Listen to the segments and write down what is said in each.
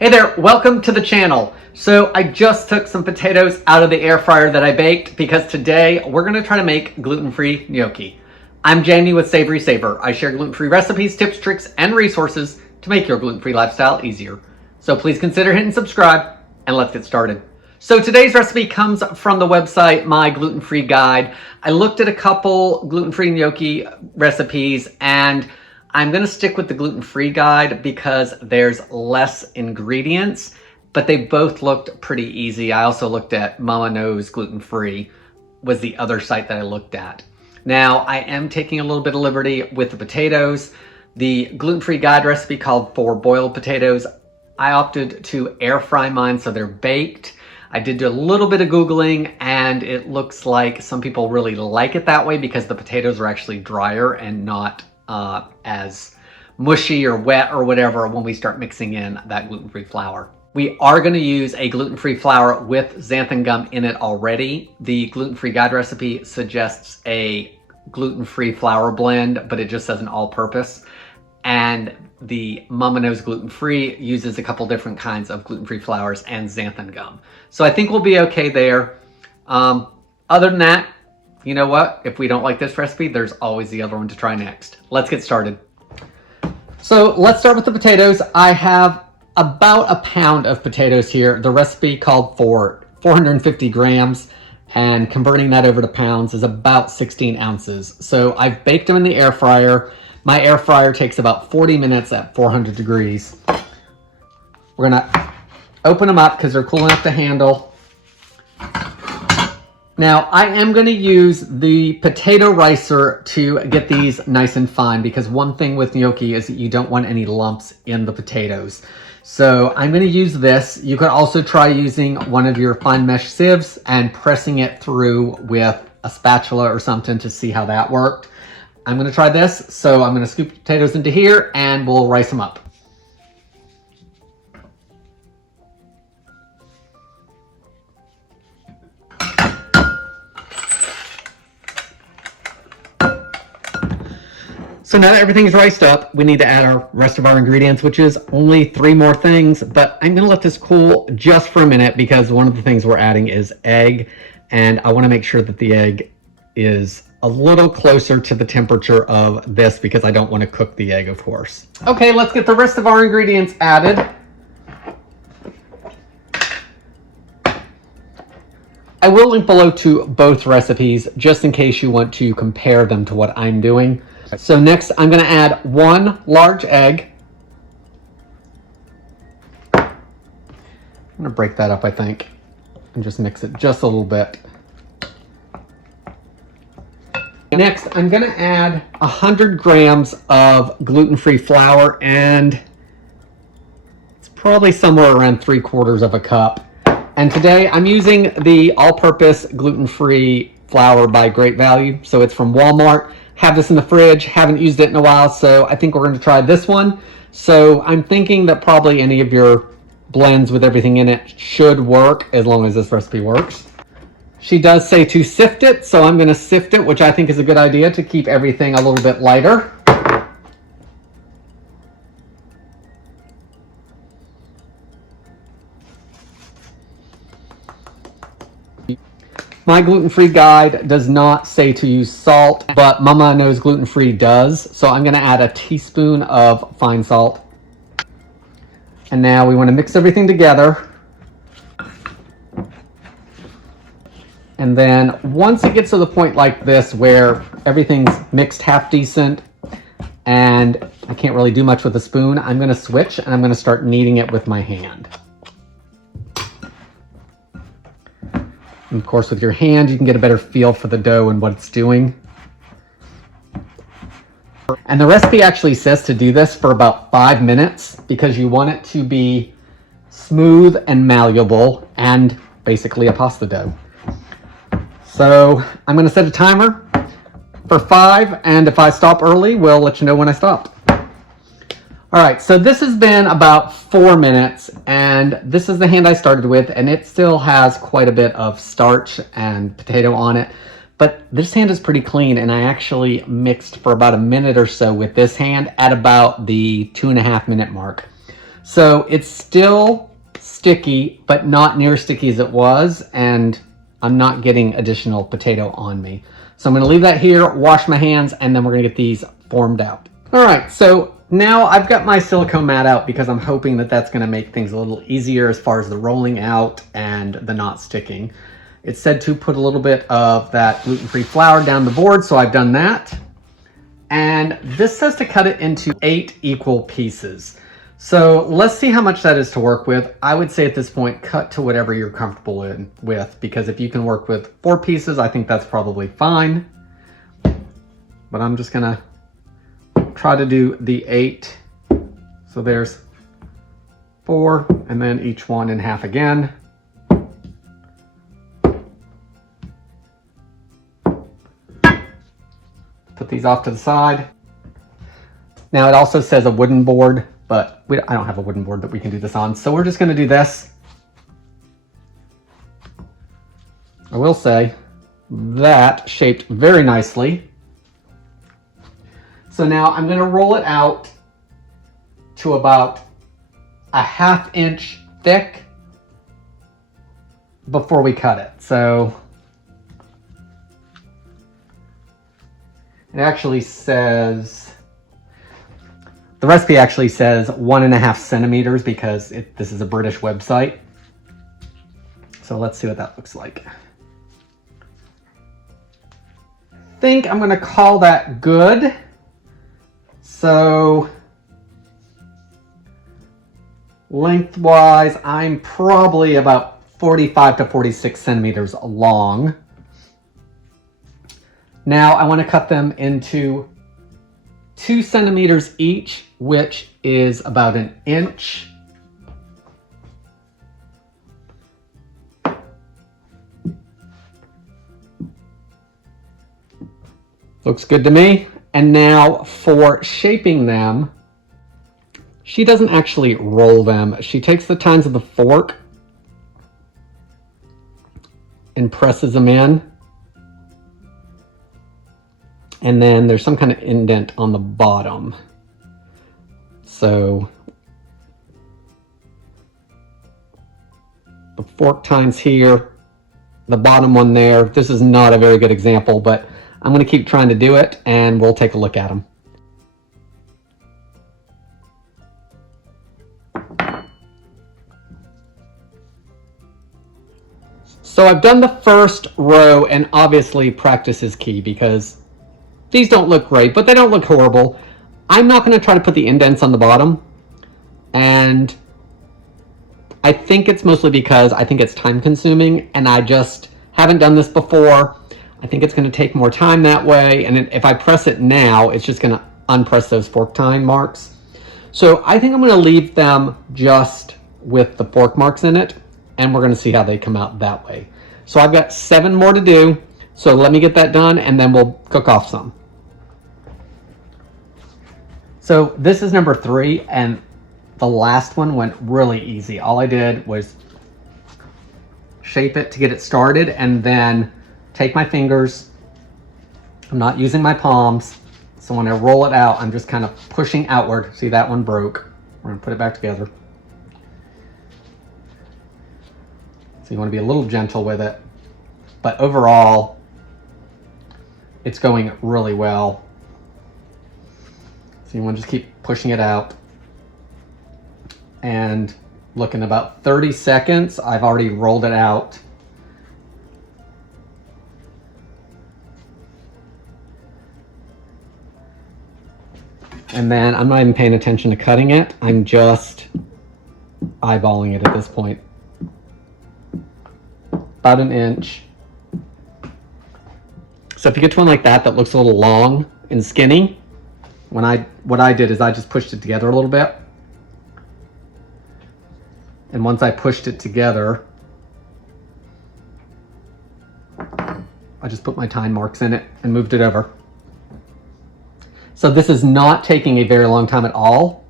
Hey there, welcome to the channel. So I just took some potatoes out of the air fryer that I baked because today we're gonna try to make gluten-free gnocchi. I'm Jamie with SavorySaver. I share gluten-free recipes, tips, tricks, and resources to make your gluten-free lifestyle easier. So please consider hitting subscribe and let's get started. So today's recipe comes from the website My Gluten-Free Guide. I looked at a couple gluten-free gnocchi recipes and I'm gonna stick with the gluten-free guide because there's less ingredients, but they both looked pretty easy. I also looked at Mama Knows Gluten-Free was the other site that I looked at. Now, I am taking a little bit of liberty with the potatoes. The gluten-free guide recipe called for boiled potatoes. I opted to air fry mine so they're baked. I did do a little bit of Googling and it looks like some people really like it that way because the potatoes are actually drier and not as mushy or wet or whatever when we start mixing in that gluten-free flour. We are going to use a gluten-free flour with xanthan gum in it already. The gluten-free guide recipe suggests a gluten-free flour blend, but it just says an all-purpose. And the Mama Knows Gluten-Free uses a couple different kinds of gluten-free flours and xanthan gum. So I think we'll be okay there. Other than that, you know what? If we don't like this recipe, there's always the other one to try next. Let's get started. So let's start with the potatoes. I have about a pound of potatoes here. The recipe called for 450 grams and converting that over to pounds is about 16 ounces. So I've baked them in the air fryer. My air fryer takes about 40 minutes at 400 degrees. We're gonna open them up because they're cool enough to handle. Now, I am going to use the potato ricer to get these nice and fine because one thing with gnocchi is that you don't want any lumps in the potatoes. So I'm going to use this. You could also try using one of your fine mesh sieves and pressing it through with a spatula or something to see how that worked. I'm going to try this. So I'm going to scoop the potatoes into here and we'll rice them up. So now that everything's riced up, we need to add our rest of our ingredients, which is only 3 more things, but I'm gonna let this cool just for a minute because one of the things we're adding is egg, and I wanna make sure that the egg is a little closer to the temperature of this because I don't wanna cook the egg, of course. Okay, let's get the rest of our ingredients added. I will link below to both recipes just in case you want to compare them to what I'm doing. So next, I'm going to add 1 large egg. I'm going to break that up, I think, and just mix it just a little bit. Next, I'm going to add 100 grams of gluten-free flour, and it's probably somewhere around 3/4 of a cup. And today, I'm using the all-purpose gluten-free flour by Great Value. So it's from Walmart. Have this in the fridge, haven't used it in a while, so I think we're going to try this one. So I'm thinking that probably any of your blends with everything in it should work as long as this recipe works. She does say to sift it, so I'm going to sift it, which I think is a good idea to keep everything a little bit lighter. My gluten-free guide does not say to use salt, but Mama Knows Gluten-Free does. So I'm going to add a teaspoon of fine salt. And now we want to mix everything together. And then once it gets to the point like this where everything's mixed half decent and I can't really do much with a spoon, I'm going to switch and I'm going to start kneading it with my hand. And of course, with your hand, you can get a better feel for the dough and what it's doing. And the recipe actually says to do this for about 5 minutes because you want it to be smooth and malleable and basically a pasta dough. So I'm going to set a timer for 5, and if I stop early, we'll let you know when I stopped. All right, so this has been about 4 minutes, and this is the hand I started with, and it still has quite a bit of starch and potato on it, but this hand is pretty clean, and I actually mixed for about a minute or so with this hand at about the 2.5 minute mark. So it's still sticky, but not near sticky as it was, and I'm not getting additional potato on me. So I'm gonna leave that here, wash my hands, and then we're gonna get these formed out. All right, so now I've got my silicone mat out because I'm hoping that that's gonna make things a little easier as far as the rolling out and the not sticking. It said to put a little bit of that gluten-free flour down the board, so I've done that. And this says to cut it into 8 equal pieces. So let's see how much that is to work with. I would say at this point, cut to whatever you're comfortable with, because if you can work with 4 pieces, I think that's probably fine. But I'm just gonna try to do the 8. So there's 4, and then each one in half again. Put these off to the side. Now it also says a wooden board, but I don't have a wooden board that we can do this on. So we're just gonna do this. I will say that shaped very nicely. So now I'm gonna roll it out to about a 1/2 inch thick before we cut it. So it actually says, the recipe actually says 1.5 centimeters because this is a British website. So let's see what that looks like. I think I'm gonna call that good. So lengthwise, I'm probably about 45 to 46 centimeters long. Now I want to cut them into 2 centimeters each, which is about 1 inch. Looks good to me. And now for shaping them, she doesn't actually roll them. She takes the tines of the fork and presses them in. And then there's some kind of indent on the bottom. So the fork tines here, the bottom one there. This is not a very good example, but I'm gonna keep trying to do it and we'll take a look at them. So I've done the first row, and obviously practice is key because these don't look great, but they don't look horrible. I'm not going to try to put the indents on the bottom, and I think it's mostly because I think it's time consuming and I just haven't done this before. I think it's going to take more time that way, and if I press it now, it's just going to unpress those fork tine marks. So I think I'm going to leave them just with the fork marks in it, and we're going to see how they come out that way. So I've got 7 more to do, so let me get that done and then we'll cook off some. So this is number 3, and the last one went really easy. All I did was shape it to get it started and then take my fingers. I'm not using my palms, so when I roll it out, I'm just kind of pushing outward. See, that one broke. We're gonna put it back together. So you want to be a little gentle with it, but overall, it's going really well. So you want to just keep pushing it out. And look, in about 30 seconds, I've already rolled it out. And then I'm not even paying attention to cutting it. I'm just eyeballing it at this point. About 1 inch. So if you get to one like that that looks a little long and skinny, what I did is I just pushed it together a little bit. And once I pushed it together, I just put my tine marks in it and moved it over. So this is not taking a very long time at all.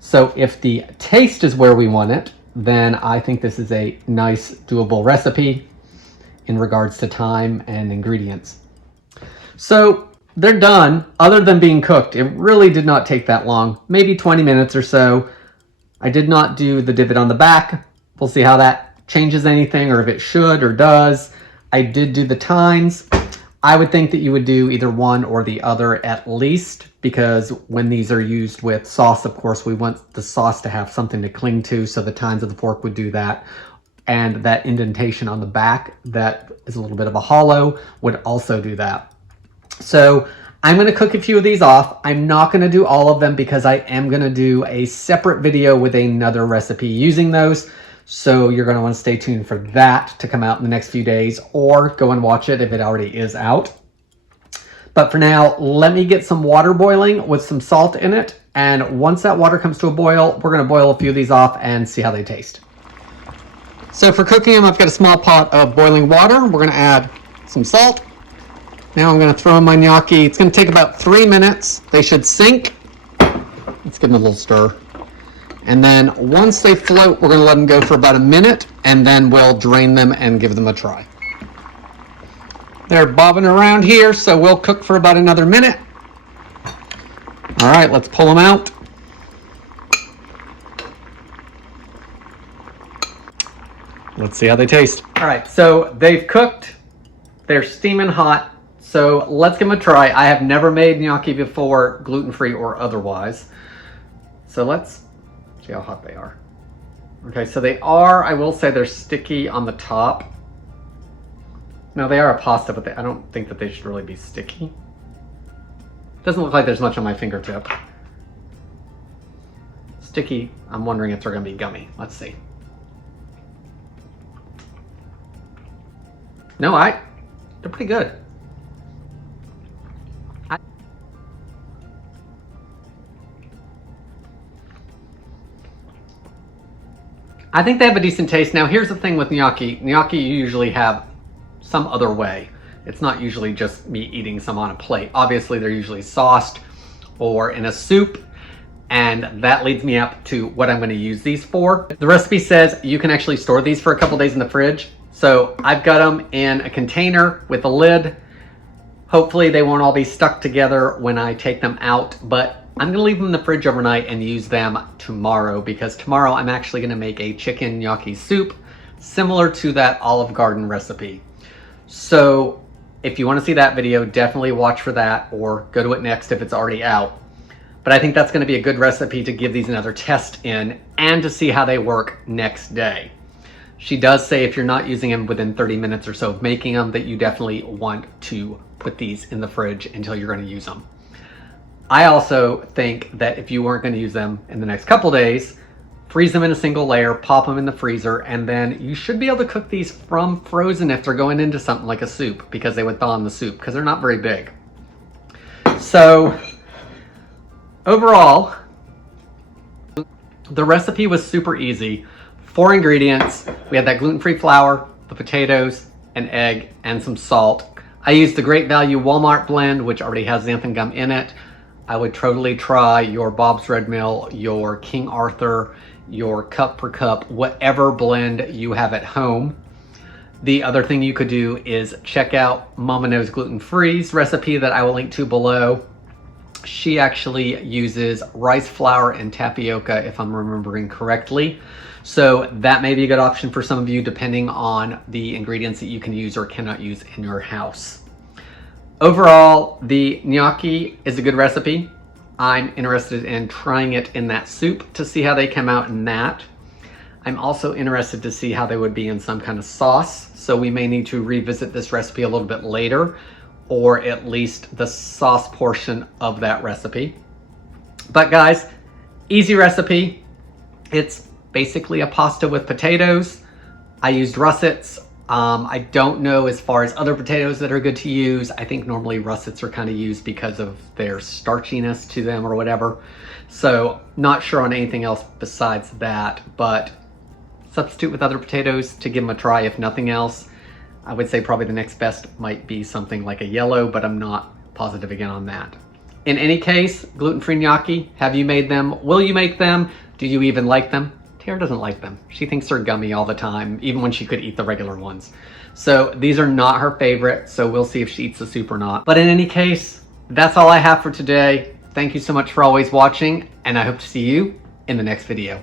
So if the taste is where we want it, then I think this is a nice, doable recipe in regards to time and ingredients. So they're done. Other than being cooked, it really did not take that long, maybe 20 minutes or so. I did not do the divot on the back. We'll see how that changes anything or if it should or does. I did do the tines. I would think that you would do either one or the other at least, because when these are used with sauce, of course, we want the sauce to have something to cling to, so the tines of the fork would do that. And that indentation on the back that is a little bit of a hollow would also do that. So I'm going to cook a few of these off. I'm not going to do all of them because I am going to do a separate video with another recipe using those. So you're going to want to stay tuned for that to come out in the next few days, or go and watch it if it already is out. But for now, let me get some water boiling with some salt in it. And once that water comes to a boil, we're going to boil a few of these off and see how they taste. So for cooking them, I've got a small pot of boiling water. We're going to add some salt. Now I'm going to throw in my gnocchi. It's going to take about 3 minutes. They should sink. Let's give them a little stir. And then once they float, we're going to let them go for about a minute, and then we'll drain them and give them a try. They're bobbing around here, so we'll cook for about another minute. All right, let's pull them out. Let's see how they taste. All right, so they've cooked. They're steaming hot. So let's give them a try. I have never made gnocchi before, gluten-free or otherwise. So let's see how hot they are. Okay, so they are, I will say they're sticky on the top. No, they are a pasta, but I don't think that they should really be sticky. Doesn't look like there's much on my fingertip. Sticky, I'm wondering if they're gonna be gummy. Let's see. No, they're pretty good. I think they have a decent taste. Now, here's the thing with gnocchi. Gnocchi you usually have some other way. It's not usually just me eating some on a plate. Obviously, they're usually sauced or in a soup, and that leads me up to what I'm going to use these for. The recipe says you can actually store these for a couple days in the fridge. So I've got them in a container with a lid. Hopefully they won't all be stuck together when I take them out, but I'm gonna leave them in the fridge overnight and use them tomorrow, because tomorrow I'm actually gonna make a chicken gnocchi soup similar to that Olive Garden recipe. So if you wanna see that video, definitely watch for that, or go to it next if it's already out. But I think that's gonna be a good recipe to give these another test in and to see how they work next day. She does say if you're not using them within 30 minutes or so of making them, that you definitely want to put these in the fridge until you're going to use them. I also think that if you weren't going to use them in the next couple days, freeze them in a single layer, pop them in the freezer, and then you should be able to cook these from frozen if they're going into something like a soup, because they would thaw in the soup, because they're not very big. So overall, the recipe was super easy. 4 ingredients. We had that gluten-free flour, the potatoes, an egg, and some salt. I used the Great Value Walmart blend, which already has xanthan gum in it. I would totally try your Bob's Red Mill, your King Arthur, your Cup per Cup, whatever blend you have at home. The other thing you could do is check out Mama Knows Gluten-free's recipe that I will link to below. She actually uses rice flour and tapioca, if I'm remembering correctly. So that may be a good option for some of you, depending on the ingredients that you can use or cannot use in your house. Overall, the gnocchi is a good recipe. I'm interested in trying it in that soup to see how they come out in that. I'm also interested to see how they would be in some kind of sauce. So we may need to revisit this recipe a little bit later, or at least the sauce portion of that recipe. But guys, easy recipe. It's basically a pasta with potatoes. I used Russets. I don't know as far as other potatoes that are good to use. I think normally Russets are kind of used because of their starchiness to them or whatever. So not sure on anything else besides that, but substitute with other potatoes to give them a try if nothing else. I would say probably the next best might be something like a yellow, but I'm not positive again on that. In any case, gluten-free gnocchi, have you made them? Will you make them? Do you even like them? Tara doesn't like them. She thinks they're gummy all the time, even when she could eat the regular ones. So these are not her favorite, so we'll see if she eats the soup or not. But in any case, that's all I have for today. Thank you so much for always watching, and I hope to see you in the next video.